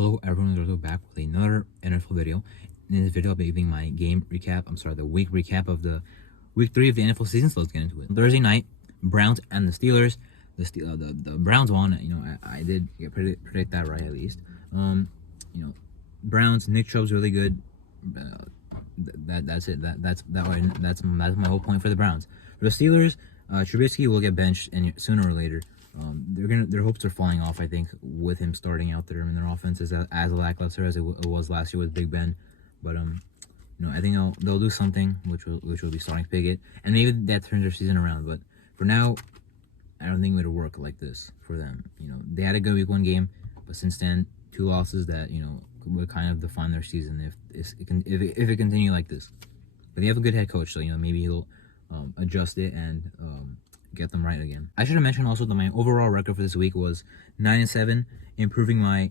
Hello everyone, we're back with another NFL video. In this video, I'll be giving my the week recap of the week 3 of the NFL season, so let's get into it. Thursday night, Browns and the Steelers. The Browns won. I did predict that right at least. Browns, Nick Chubb's really good. That's it. That's my whole point for the Browns. For the Steelers, Trubisky will get benched sooner or later. Their hopes are falling off, I think, with him starting out there. I mean, their offense is as lackluster as it was last year with Big Ben. But I think they'll do something, which will be starting Pickett, and maybe that turns their season around. But for now, I don't think it'll work like this for them. They had a good week 1 game, but since then, 2 losses that would kind of define their season if it continue like this. But they have a good head coach, so maybe he'll adjust it and get them right again. I should have mentioned also that my overall record for this week was 9-7, improving my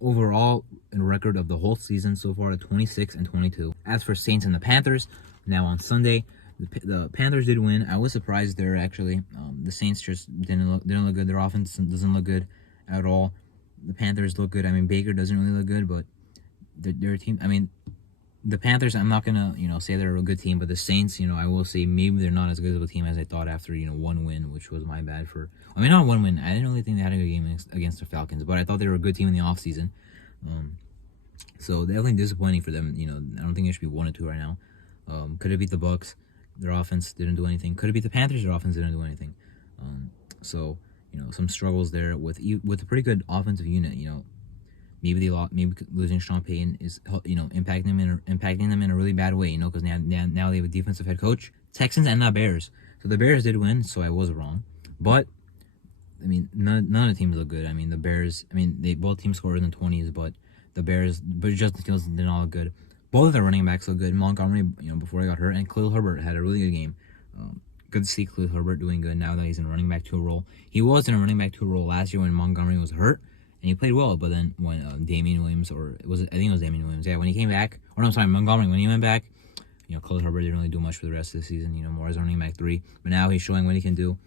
overall record of the whole season so far to 26-22. As for Saints and the Panthers, now on Sunday, the Panthers did win. I was surprised there actually. The Saints just didn't look good. Their offense doesn't look good at all. The Panthers look good. I mean, Baker doesn't really look good, but their team. I mean, the Panthers, I'm not gonna say they're a good team, but the Saints, I will say maybe they're not as good of a team as I thought after 1 win, which was my bad for. I mean, not 1 win. I didn't really think they had a good game against the Falcons, but I thought they were a good team in the offseason. So definitely disappointing for them. I don't think they should be 1-2 right now. Could have beat the Bucks. Their offense didn't do anything. Could have beat the Panthers. Their offense didn't do anything. So some struggles there with a pretty good offensive unit. Maybe losing Sean Payton is impacting them in a really bad way. Because now they have a defensive head coach. Texans and the Bears. So the Bears did win, so I was wrong. But I mean, none of the teams look good. I mean, the Bears. I mean, both teams scored in the 20s, but Justin Fields did not look good. Both of their running backs look good. Montgomery, before he got hurt, and Khalil Herbert had a really good game. Good to see Khalil Herbert doing good now that he's in a running back 2 role. He was in a running back 2 role last year when Montgomery was hurt, and he played well. But then when Damian Williams, I think it was Damian Williams, when he came back, Montgomery, when he went back, Khalil Herbert didn't really do much for the rest of the season. More as a running back 3, but now he's showing what he can do.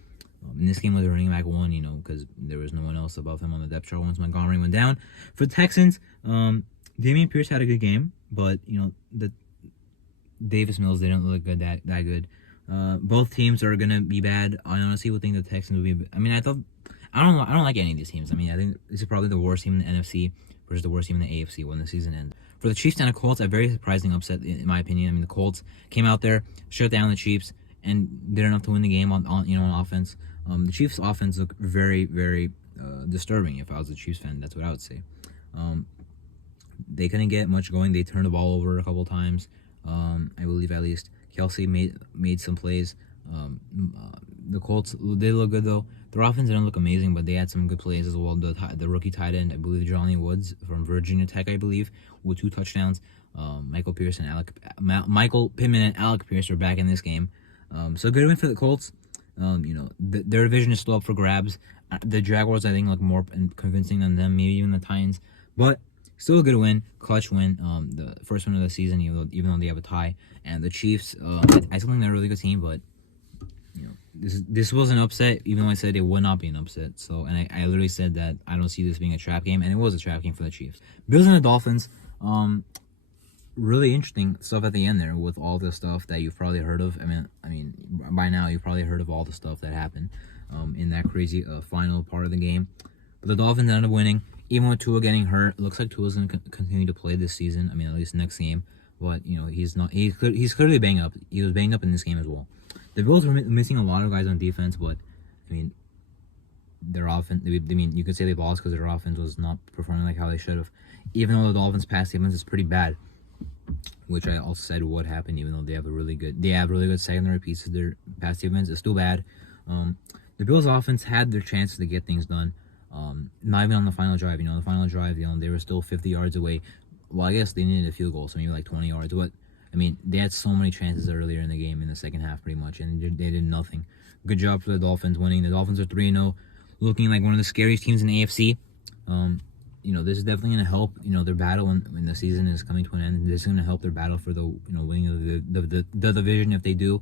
In this game was a running back 1, because there was no one else above him on the depth chart once Montgomery went down. For the Texans, Dameon Pierce had a good game, but the Davis Mills didn't look good that good. Both teams are gonna be bad. I honestly would think the Texans would be. I mean, I don't like any of these teams. I mean, I think this is probably the worst team in the NFC versus the worst team in the AFC when the season ends. For the Chiefs and the Colts, a very surprising upset in my opinion. I mean, the Colts came out there, shut down the Chiefs, and did enough to win the game on offense. The Chiefs' offense looked very, very disturbing. If I was a Chiefs fan, that's what I would say. They couldn't get much going. They turned the ball over a couple times. I believe at least Kelsey made some plays. The Colts did look good though. Their offense didn't look amazing, but they had some good plays as well. The rookie tight end, I believe Johnny Woods from Virginia Tech, I believe, with 2 touchdowns. Michael Pittman and Alec Pierce were back in this game. So good win for the Colts. Their division is still up for grabs. The Jaguars, I think, look more convincing than them, maybe even the Titans. But still a good win, clutch win. The first win of the season, even though they have a tie. And the Chiefs, I still think they're a really good team, but this was an upset, even though I said it would not be an upset. So, and I literally said that I don't see this being a trap game, and it was a trap game for the Chiefs. Bills and the Dolphins, really interesting stuff at the end there with all the stuff that you've probably heard of. I mean, by now you've probably heard of all the stuff that happened in that crazy final part of the game. But the Dolphins ended up winning, even with Tua getting hurt. It looks like Tua's going to continue to play this season. I mean, at least next game. But he's not. He's clearly banged up. He was banged up in this game as well. The Bills were missing a lot of guys on defense, but I mean, their offense. I mean, you could say they lost because their offense was not performing like how they should have. Even though the Dolphins' pass defense is pretty bad, which I also said would happen. Even though they have really good secondary pieces, their pass defense is still bad. The Bills' offense had their chances to get things done. Not even on the final drive. The final drive, they were still 50 yards away. Well, I guess they needed a field goal, so maybe like 20 yards. But I mean, they had so many chances earlier in the game in the second half, pretty much, and they did nothing. Good job for the Dolphins winning. The Dolphins are 3-0, looking like one of the scariest teams in the AFC. This is definitely going to help. Their battle when the season is coming to an end. This is going to help their battle for the winning of the division if they do,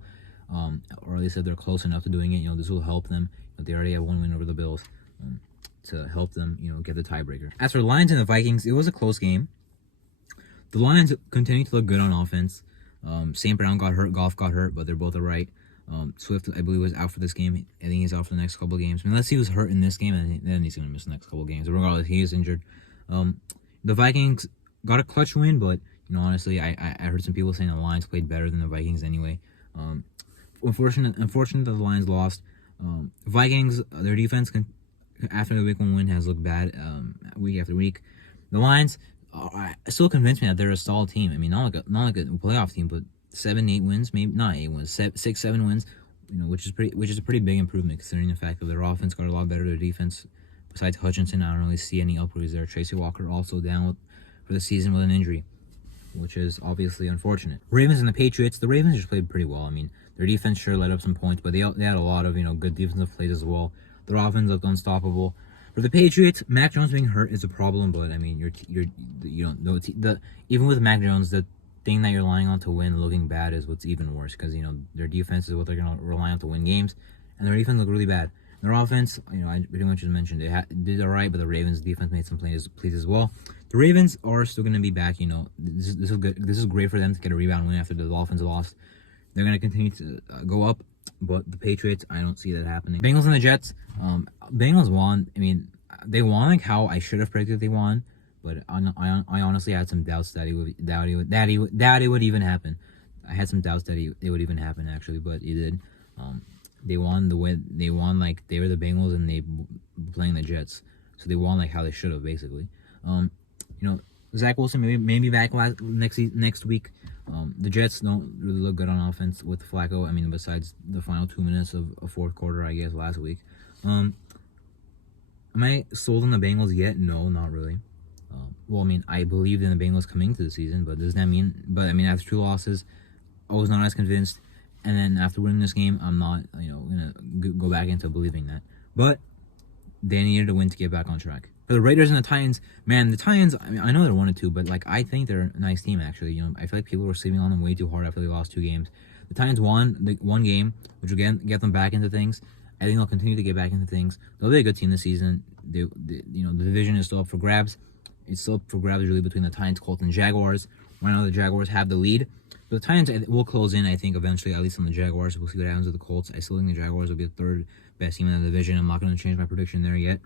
or at least if they're close enough to doing it. This will help them. But they already have 1 win over the Bills. to help them, get the tiebreaker. As for the Lions and the Vikings, it was a close game. The Lions continue to look good on offense. St. Brown got hurt, Goff got hurt, but they're both all right. Swift, I believe, was out for this game. I think he's out for the next couple of games. Unless he was hurt in this game, and then he's going to miss the next couple of games. Regardless, he is injured. The Vikings got a clutch win, but honestly, I heard some people saying the Lions played better than the Vikings anyway. Unfortunate that the Lions lost. Vikings, their defense after the week 1 win has looked bad week after week. The Lions still convinced me that they're a solid team. I mean, not like a playoff team, but 7-8 wins, maybe not 8 wins, 6-7 wins, which is a pretty big improvement considering the fact that their offense got a lot better. Their defense, besides Hutchinson, I don't really see any upgrades there. Tracy Walker also down for the season with an injury, which is obviously unfortunate. Ravens and the Patriots. The Ravens just played pretty well. I mean, their defense sure let up some points, but they had a lot of good defensive plays as well. Their offense looked unstoppable. For the Patriots, Mac Jones being hurt is a problem, but I mean, even with Mac Jones, the thing that you're relying on to win looking bad is what's even worse, because their defense is what they're going to rely on to win games, and their defense looked really bad. Their offense, I pretty much just mentioned it did all right, but the Ravens defense made some plays as well. The Ravens are still going to be back. This is good. This is great for them to get a rebound win after the Dolphins lost. They're going to continue to go up, but the Patriots, I don't see that happening. Bengals and the Jets. Bengals won. I mean, they won like how I should have predicted they won, but I honestly had some doubts that it would even happen. I had some doubts that it would even happen actually, but it did. They won the way they won, like they were the Bengals and they were playing the Jets, so they won like how they should have basically. Zach Wilson maybe back next week. The Jets don't really look good on offense with Flacco. I mean, besides the final 2 minutes of a fourth quarter, I guess last week. Am I sold on the Bengals yet? No, not really. Well, I mean, I believed in the Bengals coming to the season, but does that mean? But I mean, after 2 losses, I was not as convinced. And then after winning this game, I'm not, gonna go back into believing that. But they needed to win to get back on track. For the Raiders and the Titans, man, the Titans, I mean, I know they're 1-2, but like I think they're a nice team actually. I feel like people were sleeping on them way too hard after they lost 2 games. The Titans won the 1 game, which will get them back into things. I think they'll continue to get back into things. They'll be a good team this season. The division is still up for grabs. It's still up for grabs really between the Titans, Colts, and Jaguars. Right now the Jaguars have the lead. But the Titans will close in, I think, eventually, at least on the Jaguars. We'll see what happens with the Colts. I still think the Jaguars will be the 3rd best team in the division. I'm not going to change my prediction there yet.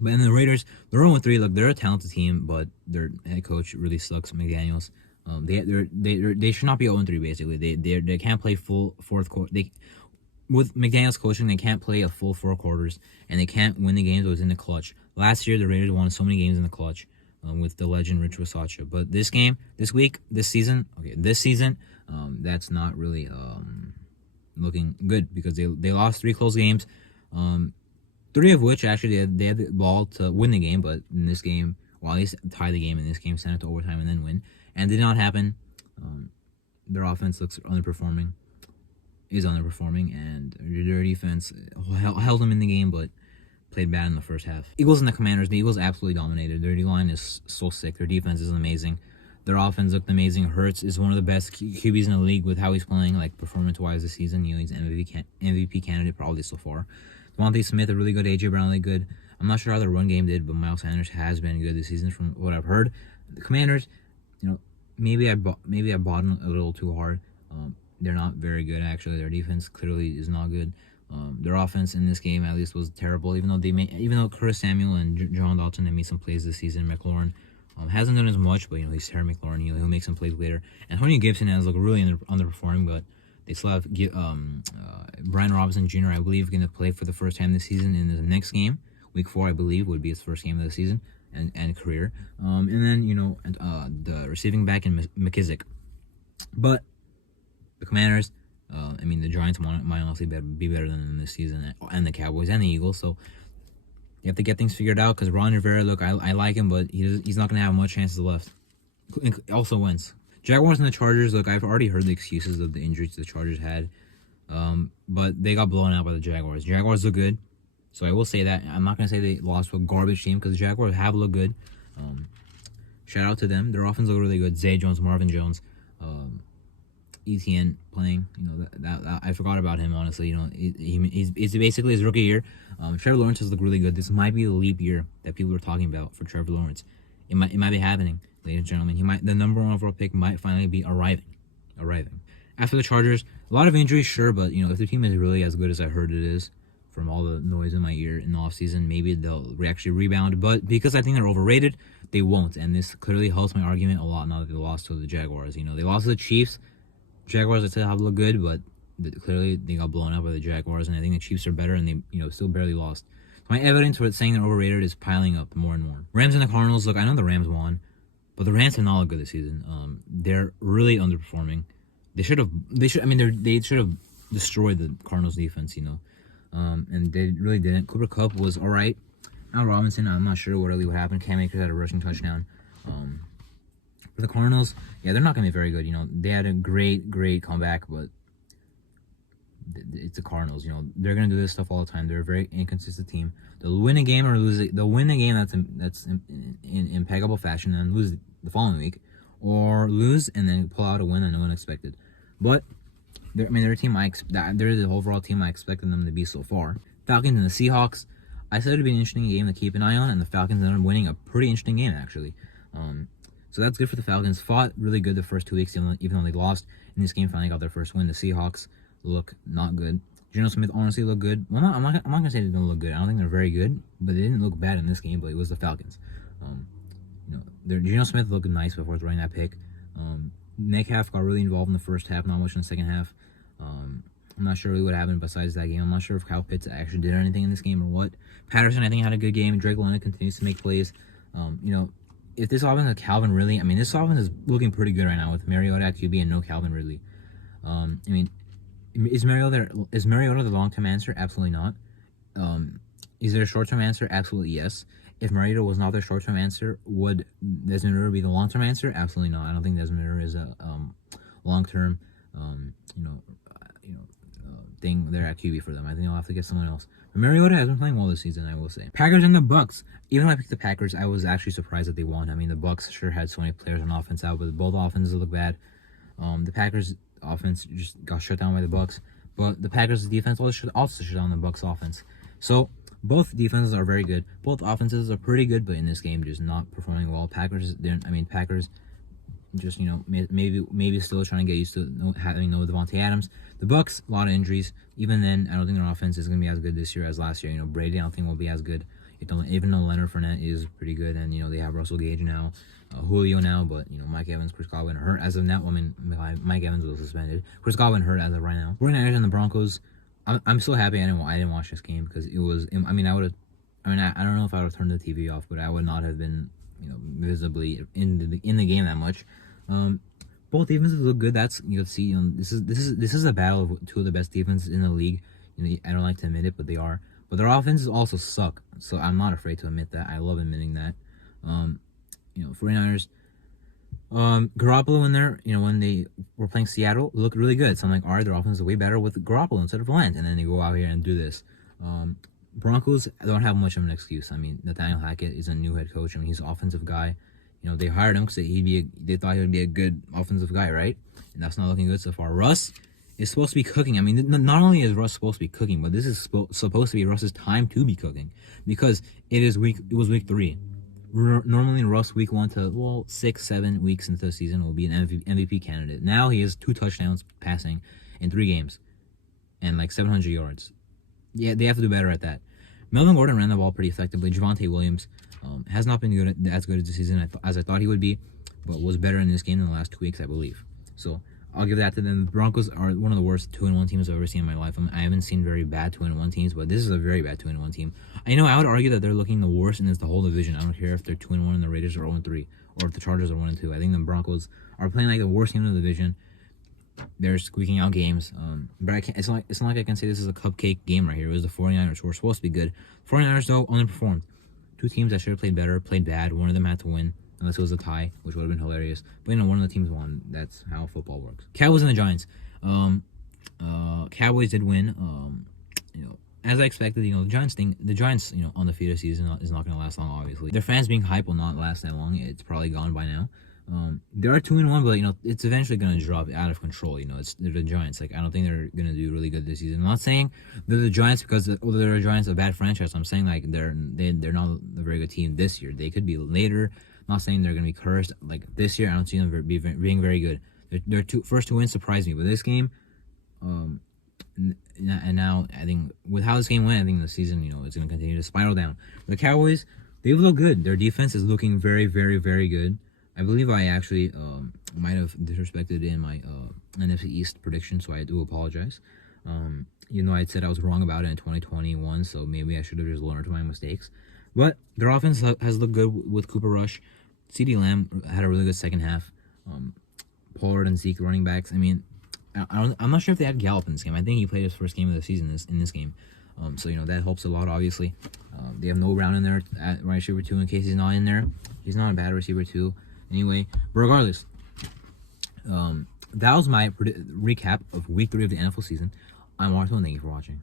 But in the Raiders, they're 0-3. Look, they're a talented team, but their head coach really sucks, McDaniels. They should not be 0-3 basically. They can't play full fourth quarter. With McDaniels coaching, they can't play a full 4 quarters, and they can't win the games that was in the clutch. Last year, the Raiders won so many games in the clutch with the legend Rich Wasatcha. But this season, that's not really looking good because they lost 3 close games. 3 of which actually they had the ball to win the game, but in this game, well, at least tie the game in this game, send it to overtime and then win, and did not happen. Their offense is underperforming, and their defense held them in the game, but played bad in the first half. Eagles and the Commanders. The Eagles absolutely dominated. Their D-line is so sick. Their defense is amazing. Their offense looked amazing. Hurts is one of the best QBs in the league with how he's playing, like performance-wise this season. He's MVP candidate probably so far. Devontae Smith, a really good. AJ Brown, really good. I'm not sure how the run game did, but Miles Sanders has been good this season from what I've heard. The Commanders, maybe I bought them a little too hard. They're not very good actually. Their defense clearly is not good. Their offense in this game at least was terrible. Even though Curtis Samuel and John Dalton have made some plays this season, McLaurin hasn't done as much, but he's Terry McLaurin. He'll make some plays later. And Antonio Gibson has looked really underperforming, but they still have Brian Robinson Jr. I believe going to play for the first time this season in the next game. Week 4, I believe, would be his first game of the season and career. And then the receiving back in McKissick. But the Commanders, the Giants might honestly be better than them this season, and the Cowboys and the Eagles. So you have to get things figured out because Ron Rivera, look, I like him, but he's not going to have much chances left. Also wins. Jaguars and the Chargers, look, I've already heard the excuses of the injuries the Chargers had, but they got blown out by the Jaguars. Jaguars look good, so I will say that. I'm not going to say they lost to a garbage team because the Jaguars have looked good. Shout out to them. Their offense look really good. Zay Jones, Marvin Jones. ETN playing. That I forgot about him, honestly. It's basically his rookie year. Trevor Lawrence has looked really good. This might be the leap year that people are talking about for Trevor Lawrence. It might be happening, ladies and gentlemen. The number 1 overall pick might finally be arriving. After the Chargers, a lot of injuries, sure, but if the team is really as good as I heard it is, from all the noise in my ear in the offseason, maybe they'll actually rebound. But because I think they're overrated, they won't. And this clearly helps my argument a lot now that they lost to the Jaguars. They lost to the Chiefs. Jaguars, I said, have looked good, but clearly they got blown out by the Jaguars. And I think the Chiefs are better, and they still barely lost. My evidence for saying they're overrated is piling up more and more. Rams and the Cardinals, look, I know the Rams won, but the Rams have not looked good this season. They're really underperforming. They should have destroyed the Cardinals defense, and they really didn't. Cooper Kupp was all right. Al Robinson, I'm not sure what happened. Cam Akers had a rushing touchdown. For the Cardinals, yeah, they're not going to be very good. They had a great comeback, but it's the Cardinals. They're going to do this stuff all the time. They're a very inconsistent team. They'll win a game or lose it. They'll win a game that's in impeccable fashion and lose the following week, or lose and then pull out a win that no one expected. But they're a team they're the overall team I expected them to be so far. Falcons and the Seahawks, I said it'd be an interesting game to keep an eye on, and the Falcons ended up winning a pretty interesting game actually. So that's good for the Falcons. Fought really good the first 2 weeks, even though they lost. In this game, finally got their first win. The Seahawks look not good. Geno Smith honestly looked good. Well, I'm not gonna say they don't look good. I don't think they're very good, but they didn't look bad in this game. But it was the Falcons. Geno Smith looked nice before throwing that pick. Metcalf got really involved in the first half, not much in the second half. I'm not sure really what happened besides that game. I'm not sure if Kyle Pitts actually did anything in this game or what. Patterson, I think, had a good game. Drake London continues to make plays. If this offense has Calvin Ridley, this offense is looking pretty good right now with Mariota at QB and no Calvin Ridley. Is Mariota the long-term answer? Absolutely not. Is there a short-term answer? Absolutely yes. If Mariota was not their short-term answer, would Desmond Ridder be the long-term answer? Absolutely not. I don't think Desmond Ridder is a long-term, thing there at QB for them. I think they'll have to get someone else. But Mariota has been playing well this season, I will say. Packers and the Bucks. Even though I picked the Packers, I was actually surprised that they won. The Bucks sure had so many players on offense out, but both offenses look bad. The Packers offense just got shut down by the Bucks, but the Packers defense also shut down the Bucks offense. So both defenses are very good. Both offenses are pretty good, but in this game, just not performing well. Packers just maybe still trying to get used to having no Devontae Adams. The Bucks, a lot of injuries. Even then, I don't think their offense is going to be as good this year as last year. Brady, I don't think will be as good. Even though Leonard Fournette is pretty good, and they have Russell Gage now, Julio now, but Mike Evans, Chris Godwin hurt as of now. Mike Evans was suspended. Chris Godwin hurt as of right now. 49ers and the Broncos. I'm so happy I didn't watch this game because it was. I don't know if I would have turned the TV off, but I would not have been visibly in the game that much. Both defenses look good. That's you'll see. This is a battle of two of the best defenses in the league. I don't like to admit it, but they are. But their offenses also suck, so I'm not afraid to admit that. I love admitting that. 49ers. Garoppolo in there, when they were playing Seattle, looked really good. So I'm like, all right, their offense is way better with Garoppolo instead of Lance, and then they go out here and do this. Broncos don't have much of an excuse. Nathaniel Hackett is a new head coach. He's an offensive guy. They hired him because they thought he would be a good offensive guy, right? And that's not looking good so far. Russ is supposed to be cooking. Not only is Russ supposed to be cooking, but this is supposed to be Russ's time to be cooking because it was week 3. Normally Russ week 1 to 6-7 weeks into the season will be an MVP candidate. Now he has 2 touchdowns passing in 3 games and like 700 yards. Yeah, they have to do better at that. Melvin Gordon ran the ball pretty effectively. Javonte Williams has not been as good as the season as I thought he would be, but was better in this game than the last 2 weeks, I believe. So I'll give that to them. The Broncos are one of the worst 2-1 teams I've ever seen in my life. I haven't seen very bad 2-1 teams, but this is a very bad 2-1 team. I would argue that they're looking the worst in the whole division. I don't care if they're 2-1 and the Raiders are 0-3, or if the Chargers are 1-2. I think the Broncos are playing like the worst team in the division. They're squeaking out games. But I can't. It's not like I can say this is a cupcake game right here. It was the 49ers who were supposed to be good. 49ers though underperformed. 2 teams that should have played better played bad. One of them had to win. Unless it was a tie, which would have been hilarious. But one of the teams won. That's how football works. Cowboys and the Giants. Cowboys did win. As I expected, the Giants, undefeated season is not going to last long. Obviously, their fans being hype will not last that long. It's probably gone by now. They are 2-1, but it's eventually gonna drop out of control. They're the Giants. Like I don't think they're gonna do really good this season. I'm not saying they're the Giants because they're the Giants, a bad franchise. I'm saying like they're not a very good team this year. They could be later. I'm not saying they're gonna be cursed. Like this year, I don't see them being very good. Their first two wins surprised me, but this game, and now I think with how this game went, I think the season it's gonna continue to spiral down. The Cowboys, they look good. Their defense is looking very, very, very good. I believe I actually might have disrespected in my NFC East prediction, so I do apologize. I'd said I was wrong about it in 2021, so maybe I should have just learned from my mistakes. But their offense has looked good with Cooper Rush. CeeDee Lamb had a really good second half. Pollard and Zeke running backs. I mean, I'm not sure if they had Gallup in this game. I think he played his first game of the season in this game. So that helps a lot, obviously. They have no Brown in there at wide receiver 2 in case he's not in there. He's not a bad receiver 2. Anyway, but regardless, that was my recap of Week 3 of the NFL season. I'm Marto, and thank you for watching.